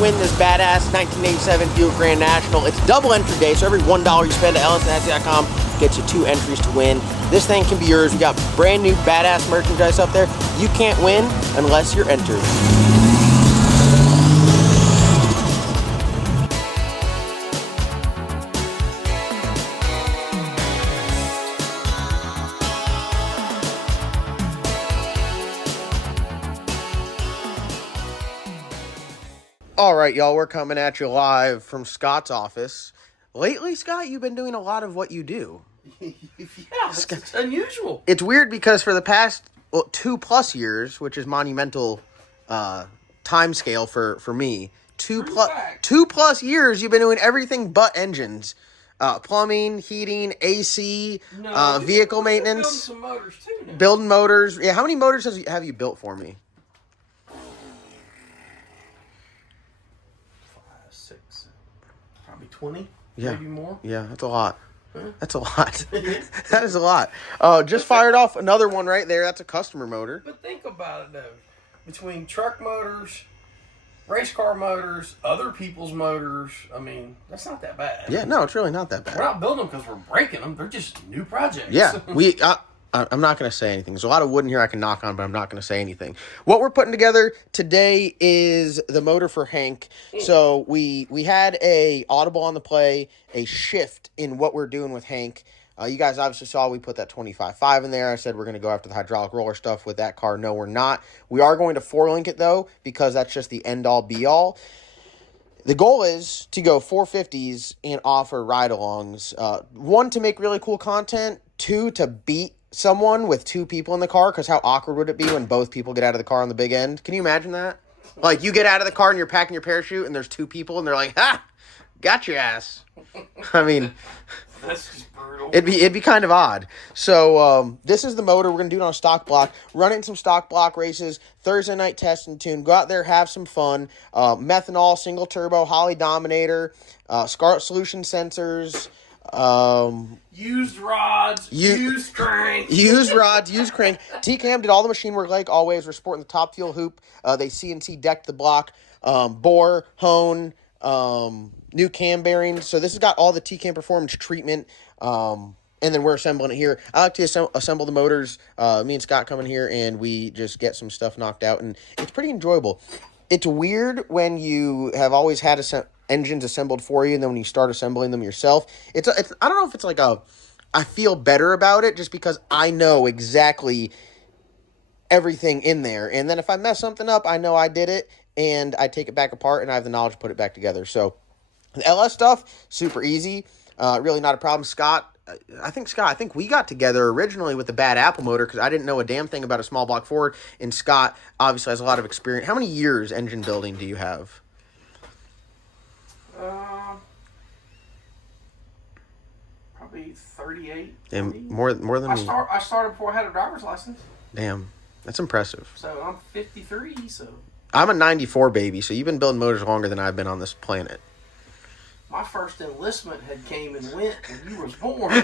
win this badass 1987 Buick Grand National. It's double entry day, so every $1 you spend at lsnasty.com gets you 2 entries to win. This thing can be yours. We got brand new badass merchandise up there. You can't win unless you're entered. All right, y'all, we're coming at you live from Scott's office. Lately, Scott, you've been doing a lot of what you do. Yeah, it's unusual. It's weird because for the past 2+ years, which is monumental time scale for me, 2+ years, you've been doing everything but engines. Plumbing, heating, AC, vehicle maintenance. Building some motors, too, now. Building motors. Yeah, how many motors have you built for me? 20, yeah. Maybe more. Yeah, that's a lot. Huh? That's a lot. That is a lot. Just fired off another one right there. That's a customer motor. But think about it, though. Between truck motors, race car motors, other people's motors, I mean, that's not that bad. Yeah, no, it's really not that bad. We're not building them because we're breaking them. They're just new projects. Yeah, I'm not going to say anything. There's a lot of wood in here I can knock on, but I'm not going to say anything. What we're putting together today is the motor for Hank. So we had a audible on the play, a shift in what we're doing with Hank. You guys obviously saw we put that 25.5 in there. I said we're going to go after the hydraulic roller stuff with that car. No, we're not. We are going to 4-link it, though, because that's just the end-all, be-all. The goal is to go 450s and offer ride-alongs. 1, to make really cool content. 2, to beat someone with 2 people in the car, because how awkward would it be when both people get out of the car on the big end? Can you imagine that? Like, you get out of the car and you're packing your parachute and there's 2 people and they're like, ha, got your ass. I mean, that's just brutal. It'd be kind of odd. So this is the motor. We're going to do it on a stock block. Run it in some stock block races. Thursday night test and tune. Go out there, have some fun. Methanol, single turbo, Holley Dominator, Scarlet Solution sensors, used rods, used crank. Used rods, used crank. TCAM did all the machine work like always. We're sporting the top fuel hoop. They CNC decked the block. Bore, hone, new cam bearings. So this has got all the TCAM performance treatment. And then we're assembling it here. I like to assemble the motors. Me and Scott come in here and we just get some stuff knocked out. And it's pretty enjoyable. It's weird when you have always had engines assembled for you, and then when you start assembling them yourself, it's I don't know if it's like I feel better about it just because I know exactly everything in there, and then if I mess something up, I know I did it, and I take it back apart, and I have the knowledge to put it back together. So the LS stuff, super easy, really not a problem. Scott, I think we got together originally with the bad Apple motor because I didn't know a damn thing about a small block Ford, and Scott obviously has a lot of experience. How many years engine building do you have? Probably 38. And more than me. I started before I had a driver's license. Damn, that's impressive. So I'm 53. So I'm a 94 baby, so you've been building motors longer than I've been on this planet. My first enlistment had came and went when you was born.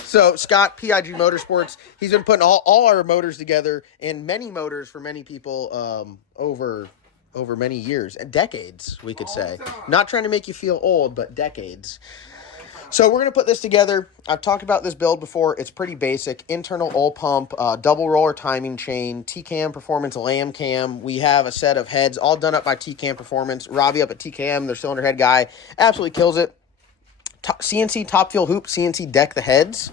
So Scott, PIG Motorsports, he's been putting all our motors together, and many motors for many people over many years and decades, we could say. Not trying to make you feel old, but decades. So we're going to put this together. I've talked about this build before. It's pretty basic. Internal oil pump, double roller timing chain, TCAM Performance lamb cam. We have a set of heads all done up by TCAM Performance. Robbie up at TCAM, their cylinder head guy, absolutely kills it. CNC top fuel hoop, CNC deck the heads.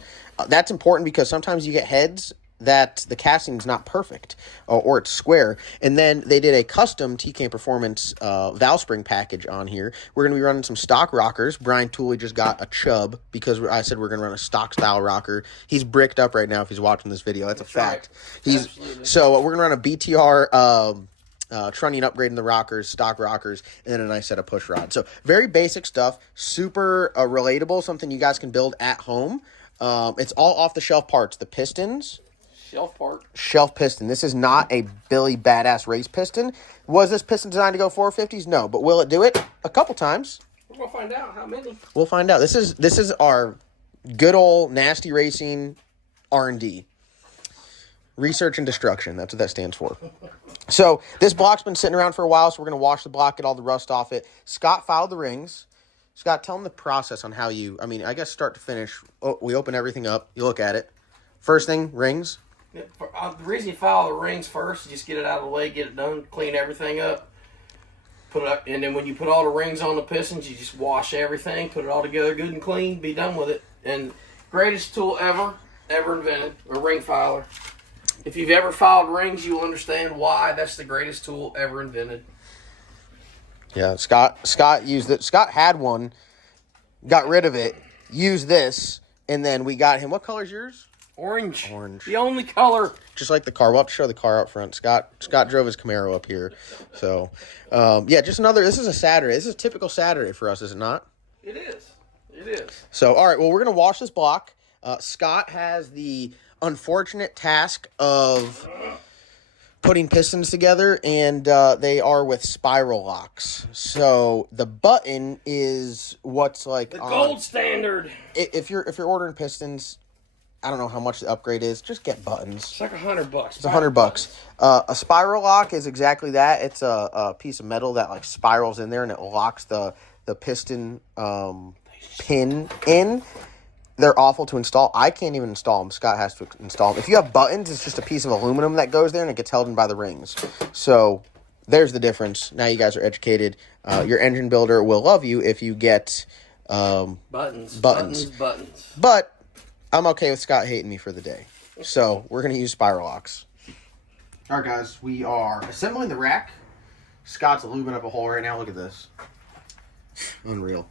That's important because sometimes you get heads that the casting is not perfect or it's square. And then they did a custom TK Performance valve spring package on here. We're going to be running some stock rockers. Brian Tooley just got a chub because I said we're going to run a stock style rocker. He's bricked up right now if he's watching this video. That's a fact. Right. So we're going to run a BTR trunnion upgrade in the rockers, stock rockers, and then a nice set of push rods. So very basic stuff, super relatable, something you guys can build at home. It's all off-the-shelf parts. The pistons, Shelf piston. This is not a Billy Badass race piston. Was this piston designed to go 450s? No. But will it do it? A couple times. We're going to find out how many. We'll find out. This is our good old nasty racing R&D. Research and destruction. That's what that stands for. So this block's been sitting around for a while, so we're going to wash the block, get all the rust off it. Scott filed the rings. Scott, tell them the process on how you, I guess start to finish. Oh, we open everything up. You look at it. First thing, rings. The reason you file the rings first is just get it out of the way, get it done, clean everything up, put it up, and then when you put all the rings on the pistons, you just wash everything, put it all together good and clean, be done with it. And greatest tool ever invented, a ring filer. If you've ever filed rings, you'll understand why that's the greatest tool ever invented. Yeah, Scott used it. Scott had one, got rid of it, used this, and then we got him. What color's yours? Orange. Orange. The only color. Just like the car. We'll have to show the car up front. Scott drove his Camaro up here. So, just another. This is a Saturday. This is a typical Saturday for us, is it not? It is. It is. So, all right. Well, we're going to wash this block. Scott has the unfortunate task of putting pistons together, and they are with spiral locks. So the button is what's like the gold standard. If you're ordering pistons, I don't know how much the upgrade is. Just get buttons. It's like $100. It's $100. A spiral lock is exactly that. It's a piece of metal that like spirals in there, and it locks the piston pin in. They're awful to install. I can't even install them. Scott has to install them. If you have buttons, it's just a piece of aluminum that goes there and it gets held in by the rings. So there's the difference. Now you guys are educated. Your engine builder will love you if you get buttons. But I'm okay with Scott hating me for the day. So we're going to use spiral locks. All right, guys. We are assembling the rack. Scott's lubing up a hole right now. Look at this. Unreal.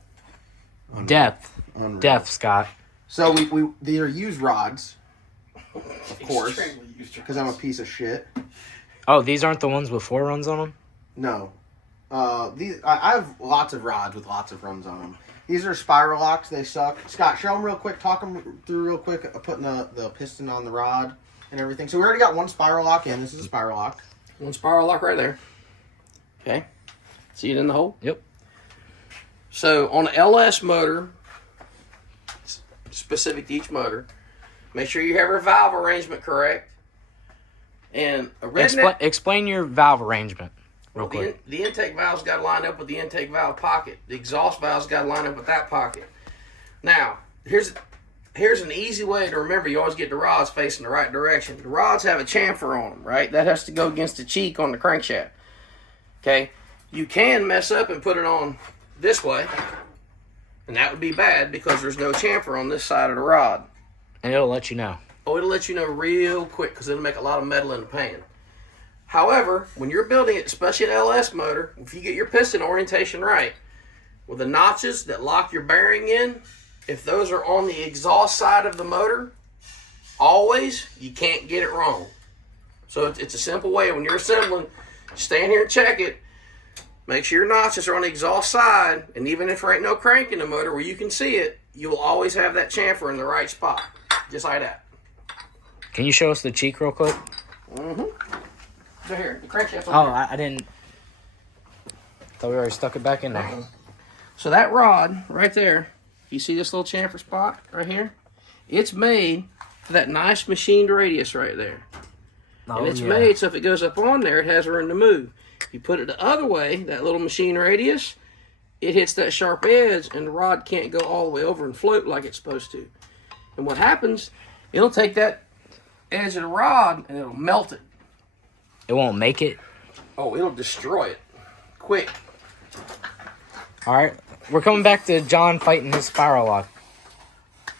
Depth, Scott. So they are used rods, of course, because I'm a piece of shit. Oh, these aren't the ones with 4 runs on them? No. I have lots of rods with lots of runs on them. These are spiral locks. They suck. Scott, show them real quick. Talk them through real quick. Putting the piston on the rod and everything. So we already got one spiral lock in. This is a spiral lock. One spiral lock right there. Okay. See it in the hole? Yep. So on an LS motor, specific to each motor, make sure you have your valve arrangement correct. And explain your valve arrangement real quick. The intake valve's got to line up with the intake valve pocket. The exhaust valve's got to line up with that pocket. Now, here's an easy way to remember. You always get the rods facing the right direction. The rods have a chamfer on them, right? That has to go against the cheek on the crankshaft. Okay? You can mess up and put it on this way, and that would be bad because there's no chamfer on this side of the rod. And it'll let you know. Oh, it'll let you know real quick because it'll make a lot of metal in the pan. However, when you're building it, especially an LS motor, if you get your piston orientation right, with the notches that lock your bearing in, if those are on the exhaust side of the motor, always, you can't get it wrong. So it's a simple way. When you're assembling, stand here and check it. Make sure your notches are on the exhaust side, and even if there ain't no crank in the motor where you can see it, you'll always have that chamfer in the right spot, just like that. Can you show us the cheek real quick? Mm-hmm. So here, the crankshaft's Oh, I didn't. Thought we already stuck it back in there. So that rod right there, you see this little chamfer spot right here? It's made for that nice machined radius right there. Oh, and it's made so if it goes up on there, it has room to move. If you put it the other way, that little machine radius, it hits that sharp edge and the rod can't go all the way over and float like it's supposed to. And what happens, it'll take that edge of the rod and it'll melt it. It won't make it? Oh, it'll destroy it. Quick. All right. We're coming back to John fighting his spiral lock.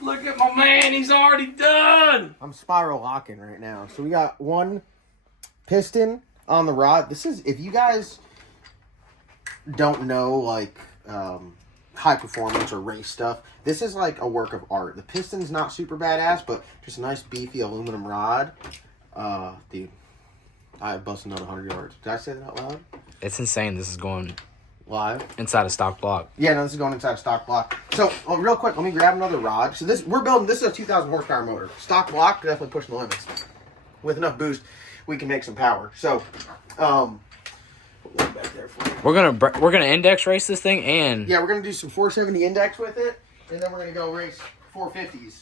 Look at my man. He's already done. I'm spiral locking right now. So we got one piston on the rod. This is, if you guys don't know, like, high performance or race stuff, this is like a work of art. The piston's not super badass, but just a nice beefy aluminum rod. Dude, I busted another 100 yards. Did I say that out loud? It's insane. This is going live inside a stock block. Yeah, no, this is going inside a stock block. So, real quick, let me grab another rod. So this is a 2,000 horsepower motor. Stock block, definitely pushing the limits. With enough boost, we can make some power. So, back there for you. We're gonna index race this thing, and yeah, we're gonna do some 470 index with it, and then we're gonna go race 450s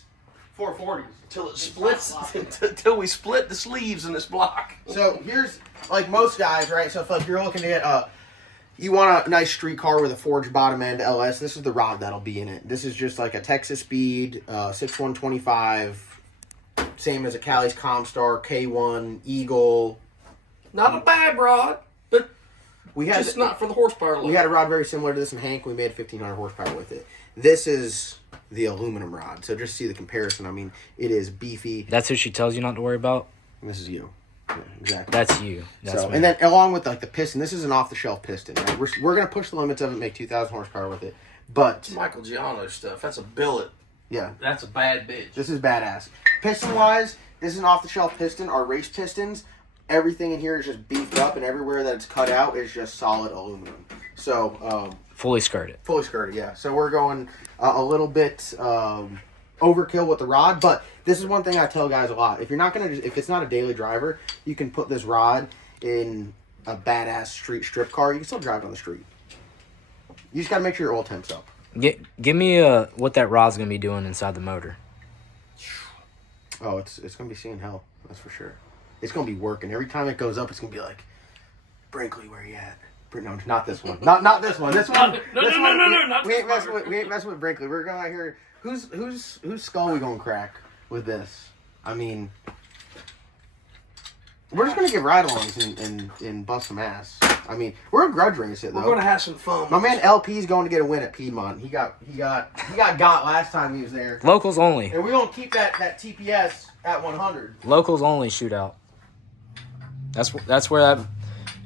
440s. Till it splits, until we split the sleeves in this block. So here's, like most guys, right? So if like you're looking to get you want a nice street car with a forged bottom end LS, this is the rod that'll be in it. This is just like a Texas Speed 6125, same as a Cali's Comstar, K1, Eagle. Not a bad rod, but we had just not for the horsepower level. We had a rod very similar to this in Hank. We made 1,500 horsepower with it. This is the aluminum rod. So just see the comparison. I mean, it is beefy. That's who she tells you not to worry about? And this is you. Yeah, exactly. That's you. That's so, me. and then along with like the piston, this is an off-the-shelf piston. Right? We're going to push the limits of it, make 2,000 horsepower with it. But Michael Giano stuff. That's a billet. yeah, That's a bad bitch. this is badass. Piston-wise, this is an off-the-shelf piston. Our race pistons, everything in here is just beefed up, and everywhere that it's cut out is just solid aluminum. So fully skirted. fully skirted, yeah. So we're going a little bit overkill with the rod, but this is one thing I tell guys a lot. If you're not gonna, if it's not a daily driver, you can put this rod in a badass street strip car. You can still drive it on the street. You just gotta make sure your oil temp's up. Give me what that rod's gonna be doing inside the motor. Oh, it's gonna be seeing hell. That's for sure. It's gonna be working. Every time it goes up, it's gonna be like, Brinkley, where you at? No, not this one. Not this one. This one. No, this no, one, no, no, not we this ain't messing one. with. We ain't messing with Brinkley. We're going out here. Whose skull we gonna crack with this? I mean, we're just gonna get ride-alongs and bust some ass. I mean, we're a grudge race it though. We're gonna have some fun. My man LP's going to get a win at Piedmont. He got last time he was there. Locals only. And we're gonna keep that TPS at 100. Locals only shootout. That's where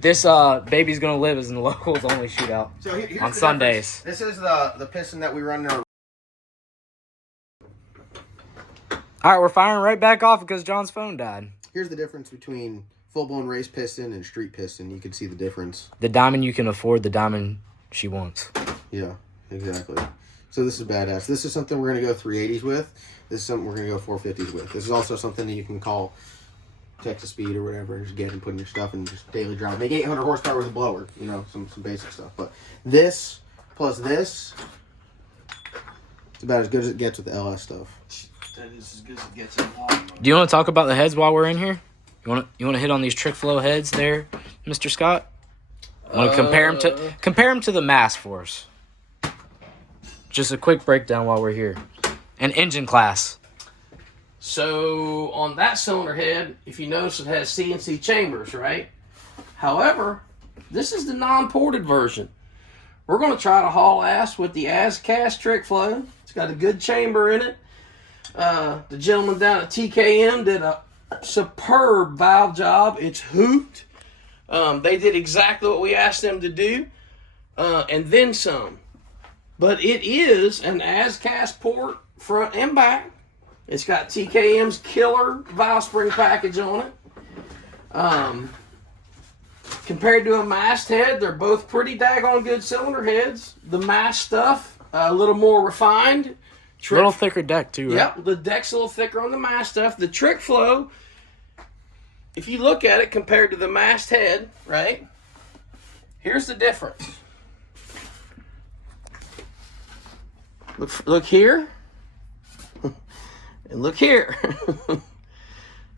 this baby's gonna live, is in the locals only shootout. So here's on the Sundays. difference. This is the piston that we run in our. All right, we're firing right back off because John's phone died. Here's the difference between full-blown race piston and street piston. You can see the difference. The diamond you can afford, the diamond she wants. Yeah, exactly. So this is badass. This is something we're going to go 380s with. This is something we're going to go 450s with. This is also something that you can call Texas Speed or whatever, and just get and put in your stuff and just daily drive. Make 800 horsepower with a blower, you know, some basic stuff. But this plus this, it's about as good as it gets with the LS stuff. That is as good as it gets in long. Do you want to talk about the heads while we're in here? You want to hit on these trick flow heads there, Mr. Scott? Want to compare them to the mass for us? Just a quick breakdown while we're here. And engine class. So on that cylinder head, if you notice, it has CNC chambers, right? However, this is the non-ported version. We're going to try to haul ass with the as-cast trick flow. It's got a good chamber in it. The gentleman down at TKM did a superb valve job. It's hooped. They did exactly what we asked them to do, and then some. But it is an as-cast port front and back. It's got TKM's killer valve spring package on it. Compared to a mast head, they're both pretty daggone good cylinder heads. The mast stuff, a little more refined. A little thicker deck, too, right? Yep, the deck's a little thicker on the mast stuff. The trick flow, if you look at it compared to the mast head, right? Here's the difference. Look here. And look here.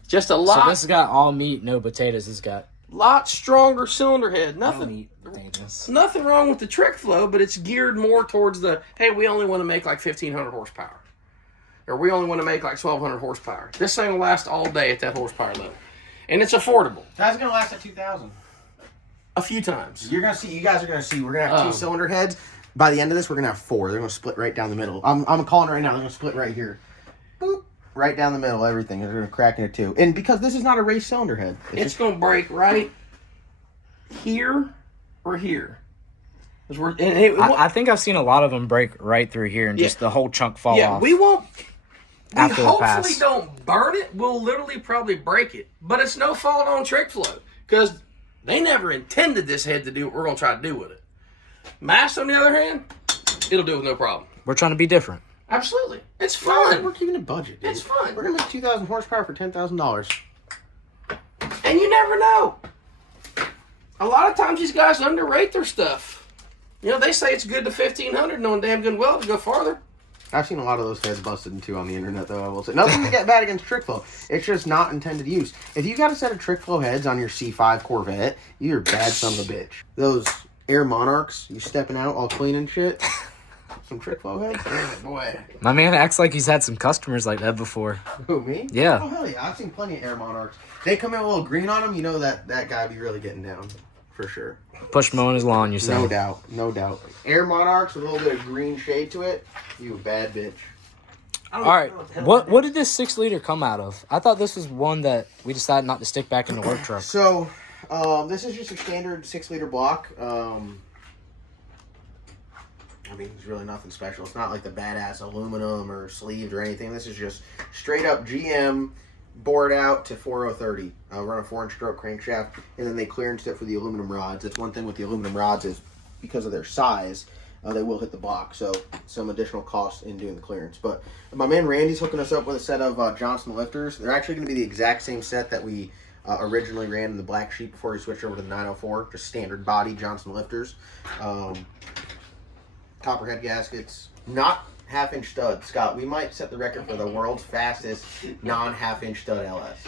Just a lot. So this has got all meat, no potatoes. It's got lot stronger cylinder head. all Nothing. meat, potatoes. Nothing wrong with the trick flow, but it's geared more towards the, hey, we only want to make like 1,500 horsepower. Or we only want to make like 1,200 horsepower. This thing will last all day at that horsepower level. And it's affordable. That's going to last at 2,000. A few times. You're going to see, you guys are going to see, we're going to have 2 cylinder heads. By the end of this, we're going to have 4. They're going to split right down the middle. I'm calling it right now. They're going to split right here. Boop. Right down the middle, everything. They're going to crack into 2. And because this is not a race cylinder head. It's going to break right here or here. I think I've seen a lot of them break right through here and just the whole chunk fall off. We won't. We After the hopefully pass. don't burn it. We'll literally probably break it. But it's no fault on trick flow. Because they never intended this head to do what we're going to try to do with it. Mast, on the other hand, it'll do it with no problem. We're trying to be different. Absolutely. It's fun. We're keeping a budget, dude. It's fun. We're going to make 2,000 horsepower for $10,000. And you never know. A lot of times these guys underrate their stuff. You know, they say it's good to 1,500, knowing damn good well to go farther. I've seen a lot of those heads busted into on the internet, though, I will say. Nothing to get bad against trick flow. It's just not intended use. If you got a set of trick flow heads on your C5 Corvette, you're a bad son of a bitch. Those Air Monarchs, you stepping out all clean and shit. Some trick flow heads? Oh, boy. My man acts like he's had some customers like that before. Who, me? Yeah. Oh, hell yeah. I've seen plenty of Air Monarchs. They come in a little green on them, you know that guy be really getting down. For sure. Push mowing his lawn, you say? No doubt. No doubt. Air Monarchs with a little bit of green shade to it. You bad bitch. All right. What did this 6-liter come out of? I thought this was one that we decided not to stick back in the work truck. So, this is just a standard 6-liter block. I mean, it's really nothing special. It's not like the badass aluminum or sleeved or anything. This is just straight up GM, bored out to 4030. Run a 4-inch stroke crankshaft, and then they clearanced it for the aluminum rods. That's one thing with the aluminum rods is because of their size, they will hit the block. So some additional costs in doing the clearance. But my man Randy's hooking us up with a set of Johnson lifters. They're actually going to be the exact same set that we originally ran in the Black Sheep before we switched over to the 904. Just standard body Johnson lifters. Copperhead gaskets. Not half-inch stud. Scott, we might set the record for the world's fastest non-half-inch stud LS.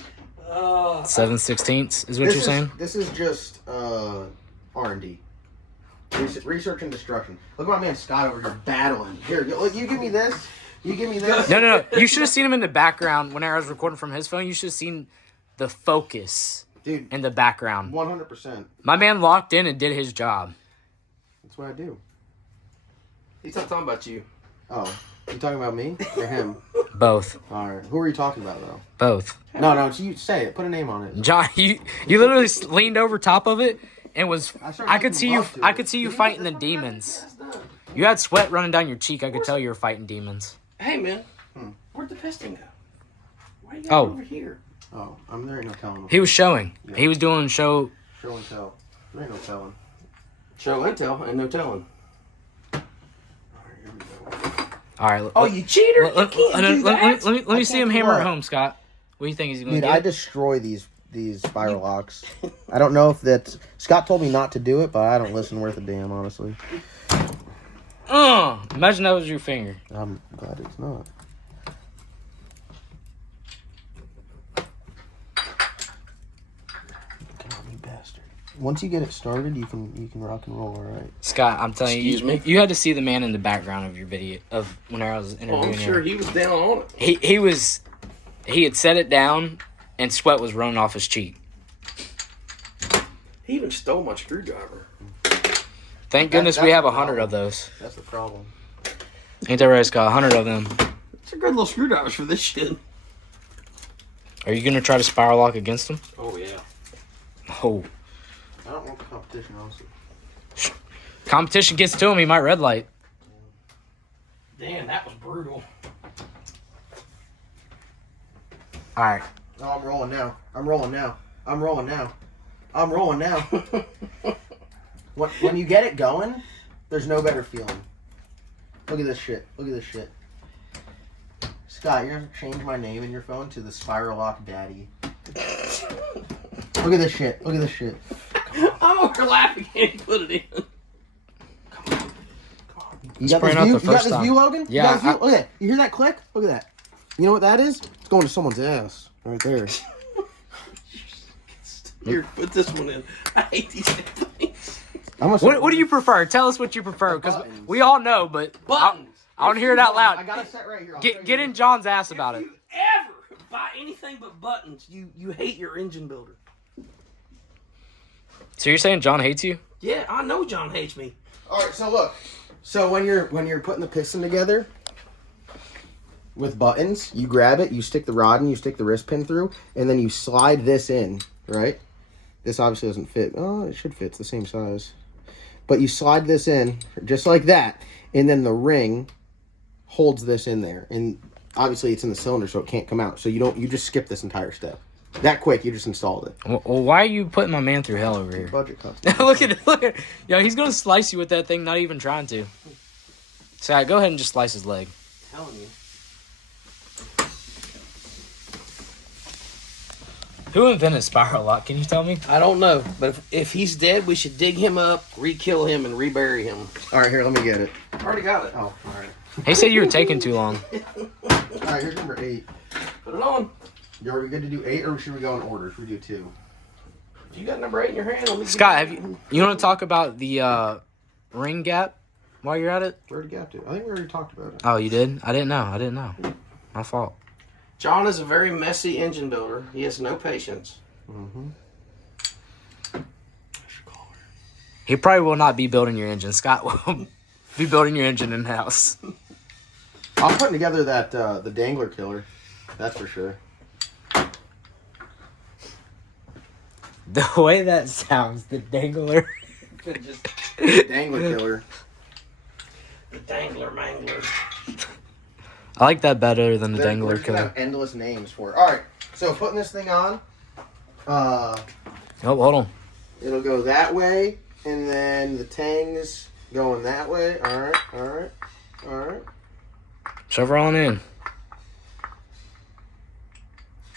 7/16 is what you're saying? This is just R&D. Research and destruction. Look at my man Scott over here battling. Here, you give me this. You give me this. No. You should have seen him in the background when I was recording from his phone. You should have seen the focus in the background. 100%. My man locked in and did his job. That's what I do. He's not talking about you. Oh, you talking about me or him? Both. All right. Who are you talking about, though? Both. No, you say it. Put a name on it. John, you literally leaned over top of it and was. I could see you. I could see you fighting the demons. You had sweat running down your cheek. I could tell you were fighting demons. Hey, man. Where'd the Piston go? Why are you over here? Oh, there ain't no telling him. He was showing. Yeah. He was doing show. Show and tell. There ain't no telling. Show and tell, and no telling. All right. Oh, you cheater! You can't do that. Let me see him hammer it home, Scott. What do you think he's going to do? I destroy these spiral locks. I don't know if that's... Scott told me not to do it, but I don't listen worth a damn, honestly. Imagine that was your finger. I'm glad it's not. God, you bastard. Once you get it started, you can rock and roll, all right? Scott, I'm telling Excuse you, me? you had to see the man in the background of your video of when I was interviewing I'm sure him. he was down on it. He had set it down and sweat was running off his cheek. He even stole my screwdriver. Thank goodness we have 100 of those. That's the problem. Ain't that right, Scott? 100 of them. It's a good little screwdrivers for this shit. Are you going to try to spiral lock against him? Oh, yeah. Oh. I don't want the competition, honestly. Competition gets to him, he might red light. Damn, that was brutal. All right. Oh, I'm rolling now. I'm rolling now. When you get it going, there's no better feeling. Look at this shit. Scott, you're going to change my name in your phone to the Spiral Lock Daddy. Look at this shit. I'm over laughing and put it in. Come on. You got Spraying this out view? the first time. View, Logan? Yeah, You got this view? Look at that. You hear that click? Look at that. You know what that is? It's going to someone's ass. Right there. Here, put this one in. I hate these things. What do you prefer? Tell us what you prefer, because we all know, but Buttons. I want to hear it out loud. I got it set right here. Get in John's ass about it. If you ever buy anything but buttons, you hate your engine builder. So you're saying John hates you? Yeah, I know John hates me. All right, so look. So when you're putting the piston together with buttons, you grab it, you stick the rod in, you stick the wrist pin through, and then you slide this in, right? This obviously doesn't fit. Oh, it should fit. It's the same size. But you slide this in just like that, and then the ring holds this in there. And obviously it's in the cylinder, so it can't come out. So you just skip this entire step. That quick, you just installed it. Well, why are you putting my man through hell over here? Budget cost. look at. Yo, he's gonna slice you with that thing, not even trying to. So go ahead and just slice his leg. I'm telling you. Who invented spiral lock? Can you tell me? I don't know, but if he's dead, we should dig him up, re-kill him, and rebury him. All right, here, let me get it. I already got it. Oh, all right. He said you were taking too long. Alright, here's number 8. Put it on. Are we good to do 8 or should we go in order? Should we do 2? If you got number 8 in your hand, let me Scott, you want to talk about the ring gap while you're at it? Where did gap to? I think we already talked about it. Oh, you did? I didn't know. My fault. John is a very messy engine builder. He has no patience. Mm-hmm. He probably will not be building your engine. Scott will be building your engine in-house. I'm putting together that the dangler killer. That's for sure. The way that sounds, the dangler. Dangler killer. The dangler mangler. I like that better than the We're dangler just gonna killer. have endless names for it. Alright, so putting this thing on, Oh, hold on. it'll go that way, and then the tangs going that way. Alright. Shove her on in.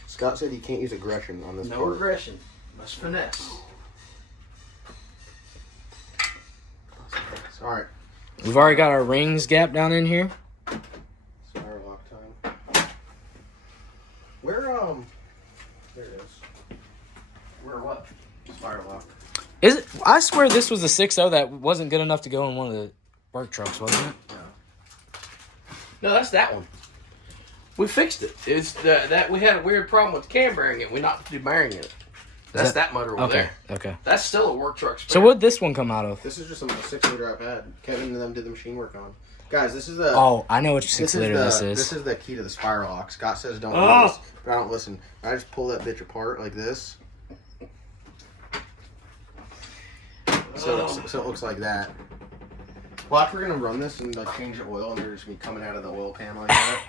Scott said you can't use aggression on this No part. aggression. Must finesse. Alright. We've already got our rings gap down in here. Spiral lock time. Where, there it is. Where what? Spiral lock. Is it? I swear this was a 6.0 that wasn't good enough to go in one of the work trucks, wasn't it? No, that's that one. We fixed it. It's that we had a weird problem with the cam bearing it. We knocked the bearing in it. That's that motor over there. Okay. That's still a work truck spare. So what'd this one come out of? This is just a 6-liter I've had. Kevin and them did the machine work on. Guys, this is the... Oh, I know which 6-liter this is. This is the key to the spiral lock. Scott says don't do this, but I don't listen. I just pull that bitch apart like this. So it looks like that. Watch, we're going to run this and change the oil, and they're just going to be coming out of the oil pan like that.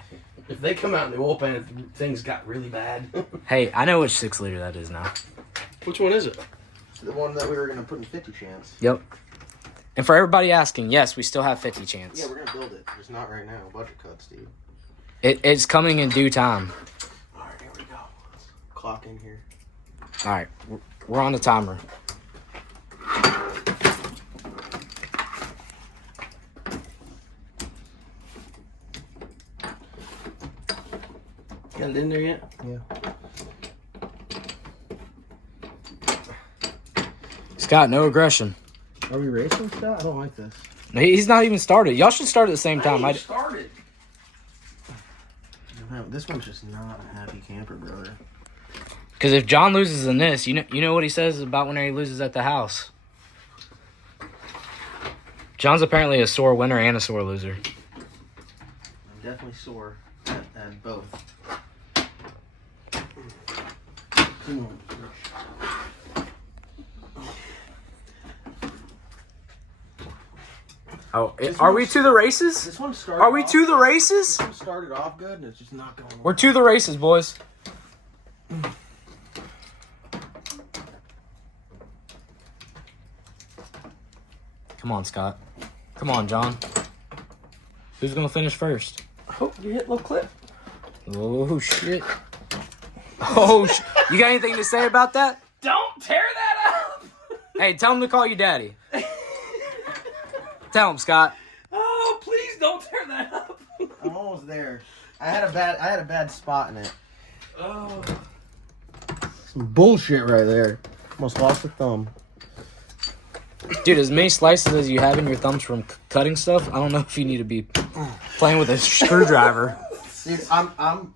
If they come out in the oil pan, things got really bad. Hey, I know which 6-liter that is now. Which one is it? It's the one that we were going to put in 50 chance. Yep. And for everybody asking, yes, we still have 50 chance. Yeah, we're going to build it. It's not right now. Budget cuts, dude. It's coming in due time. All right, here we go. Let's clock in here. All right, we're on the timer. Got it in there yet? Yeah. Scott, no aggression. Are we racing, Scott? I don't like this. He's not even started. Y'all should start at the same time. I started. This one's just not a happy camper, brother. Because if John loses in this, you know what he says about when he loses at the house. John's apparently a sore winner and a sore loser. I'm definitely sore at both. Come on. Oh, are we to the races? This one started. Are we to the races? This one started off good, and it's just not going. We're to the races, boys. Come on, Scott. Come on, John. Who's gonna finish first? Oh, you hit a little clip. Oh shit! Oh, you got anything to say about that? Don't tear that up. Hey, tell him to call you daddy. Tell him, Scott. Oh, please don't tear that up. I'm almost there. I had a bad spot in it. Oh. Some bullshit right there. Almost lost a thumb. Dude, as many slices as you have in your thumbs from cutting stuff, I don't know if you need to be playing with a screwdriver. Dude, I'm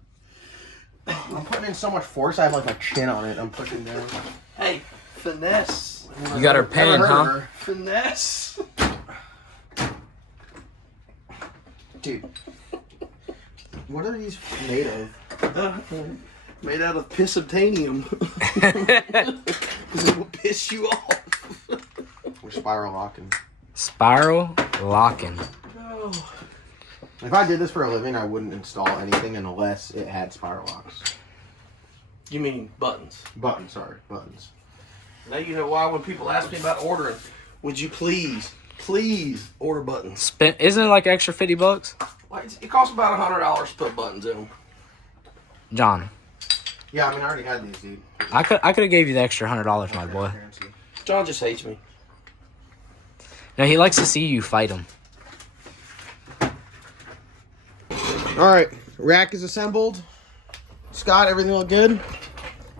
putting in so much force. I have like my chin on it. I'm pushing down. Hey, finesse. You got her pen, Never heard of huh? her. Finesse. Dude, what are these made of? Made out of pissitanium. Because it will piss you off. We're spiral locking. Spiral locking. Oh. If I did this for a living, I wouldn't install anything unless it had spiral locks. You mean buttons? Buttons. Now you know why when people ask me about ordering, would you please order buttons? Isn't it like extra $50? Like, it costs about $100 to put buttons in them. John, Yeah, I mean, I already had these, dude. I could have gave you the extra $100, my boy. John just hates me. No, he likes to see you fight him. All right, rack is assembled. Scott, everything look good?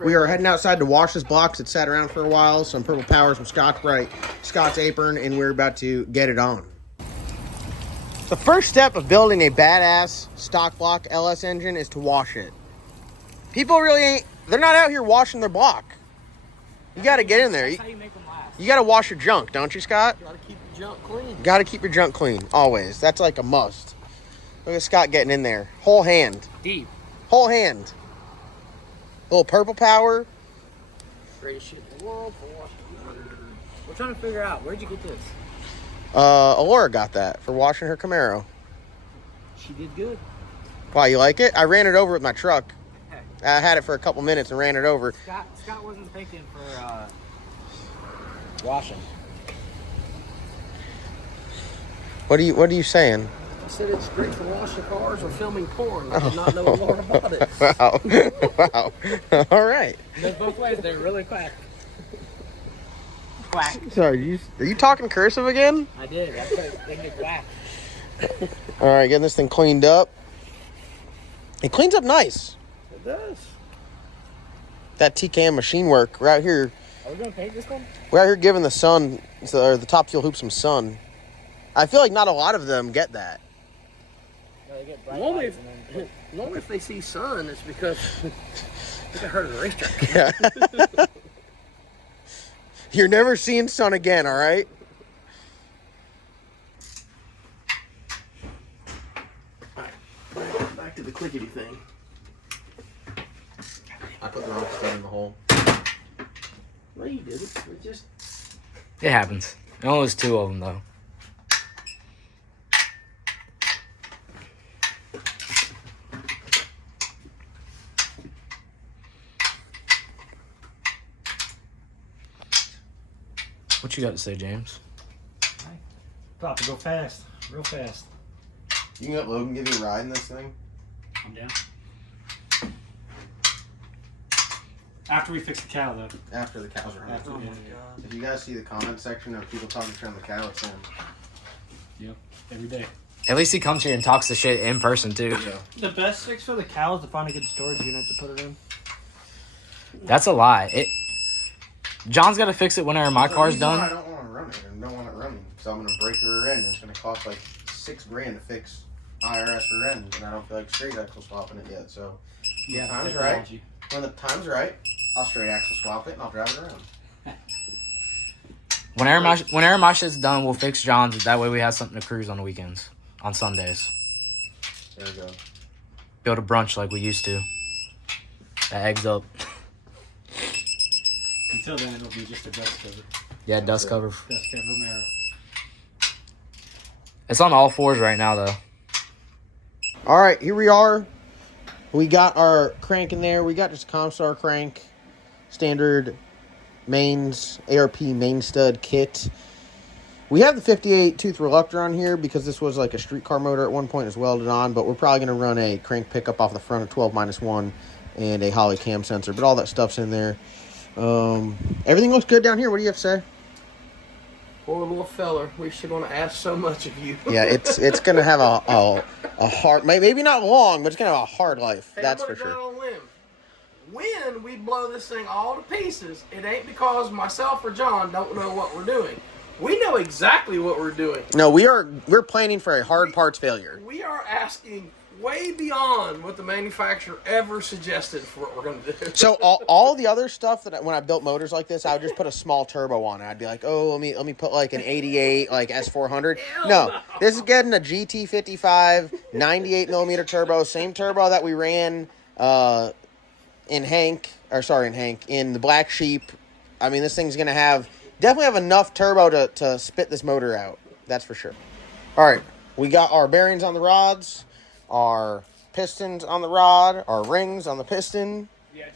We are heading outside to wash this block 'cause it sat around for a while. Some Purple Power, some Scotch-Brite, Scott's apron, and we're about to get it on. The first step of building a badass stock block LS engine is to wash it. People really ain't, they're not out here washing their block. You got to get in there. That's how you make them last. You got to wash your junk, don't you, Scott? Gotta keep your junk clean. Got to keep your junk clean, always. That's like a must. Look at Scott getting in there. Whole hand. Deep. Whole hand. Little Purple Power. Greatest shit in the world for washing. We're trying to figure out, where'd you get this? Alora got that for washing her Camaro. She did good. Wow, you like it? I ran it over with my truck. I had it for a couple minutes and ran it over. Scott wasn't thinking for washing. What are you saying? I said it's great for washing cars or filming porn. I did not know more about it. Wow. Wow. All right. There's both ways. They're really quack. Quack. Sorry, are you talking cursive again? I did. That's what they get quack. All right, getting this thing cleaned up. It cleans up nice. It does. That TKM machine work. We're out here. Are we gonna paint this one? We're out here giving the sun, or the top fuel hoop, some sun. I feel like not a lot of them get that. No, they get bright Normally, lights and then normally if they see sun, it's because they got hurt at the racetrack. Yeah. You're never seeing sun again, all right? Back to the clickety thing. I put the wrong stud in the hole. No, you didn't. It just it happens. There only was 2 of them though. What you got to say, James? About to go fast, real fast. You can let Logan give you a ride in this thing? I'm down. After we fix the cow, though. After the cows are After, home. yeah. If you guys see the comment section of people talking shit on the cow, it's him. Yep, every day. At least he comes here and talks the shit in person too. Yeah. The best fix for the cow is to find a good storage unit to put it in. That's a lie. John's got to fix it whenever my car's I done. don't want to run it and don't want it running. So I'm going to break the rear end. It's going to cost like $6,000 to fix IRS rear end. And I don't feel like straight axle swapping it yet. So Yeah, time's technology. when the time's right, I'll straight axle swap it and I'll drive it around. Whenever my shit's done, we'll fix John's. That way we have something to cruise on the weekends, on Sundays. There we go. Build a brunch like we used to. That eggs up. Until then, it'll be just a dust cover. Yeah, dust cover. Dust cover marrow. It's on all 4s right now though. All right, here we are. We got our crank in there. We got just a Comstar crank, standard mains, ARP main stud kit. We have the 58 tooth reluctor on here because this was like a streetcar motor at one point. It's welded on, but we're probably going to run a crank pickup off the front of 12-1 and a HOLLEY cam sensor, but all that stuff's in there. Everything looks good down here. What do you have to say? poor little feller. We should want to ask so much of you. Yeah, it's going to have a hard, maybe not long, but it's going to have a hard life. Hey, That's I'm for gonna sure. go on a limb. When we blow this thing all to pieces, it ain't because myself or John don't know what we're doing. We know exactly what we're doing. No, we're planning for a hard parts failure. We are asking way beyond what the manufacturer ever suggested for what we're going to do. So all the other stuff that when I built motors like this, I would just put a small turbo on it. I'd be like, oh, let me put like an 88 like S400. No, this is getting a GT55 98 millimeter turbo, same turbo that we ran in the Black Sheep. I mean, this thing's gonna definitely have enough turbo to spit this motor out. That's for sure. All right, we got our bearings on the rods, our pistons on the rod, our rings on the piston. Yeah.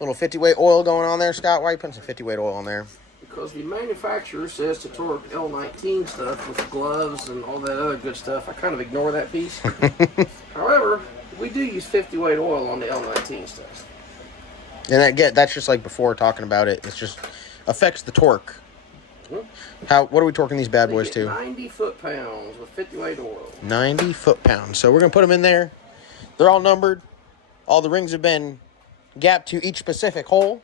Little 50 weight oil going on there, Scott. Why are you putting some 50 weight oil on there? Because the manufacturer says to torque L19 stuff with gloves and all that other good stuff. I kind of ignore that piece. However, we do use 50 weight oil on the L19 stuff. And that's just like before talking about it. It's just affects the torque. What are we torquing these bad boys to? 90 foot-pounds with 50 weight oil. 90 foot-pounds. So we're gonna put them in there. They're all numbered. All the rings have been gapped to each specific hole.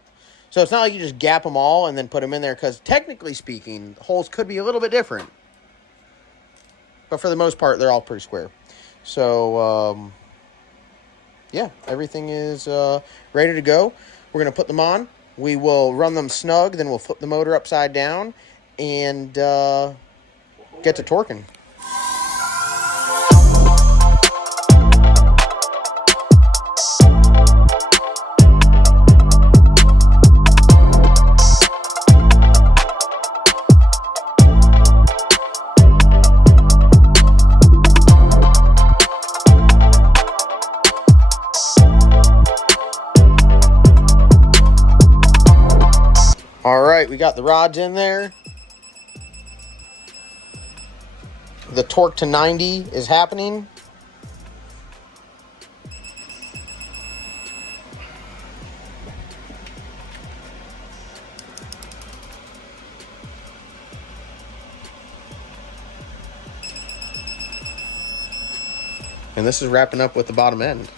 So it's not like you just gap them all and then put them in there, because technically speaking, holes could be a little bit different. But for the most part, they're all pretty square. So, yeah, everything is ready to go. We're going to put them on. We will run them snug, then we'll flip the motor upside down and get to torquing. All right, we got the rods in there. The torque to 90 is happening. And this is wrapping up with the bottom end.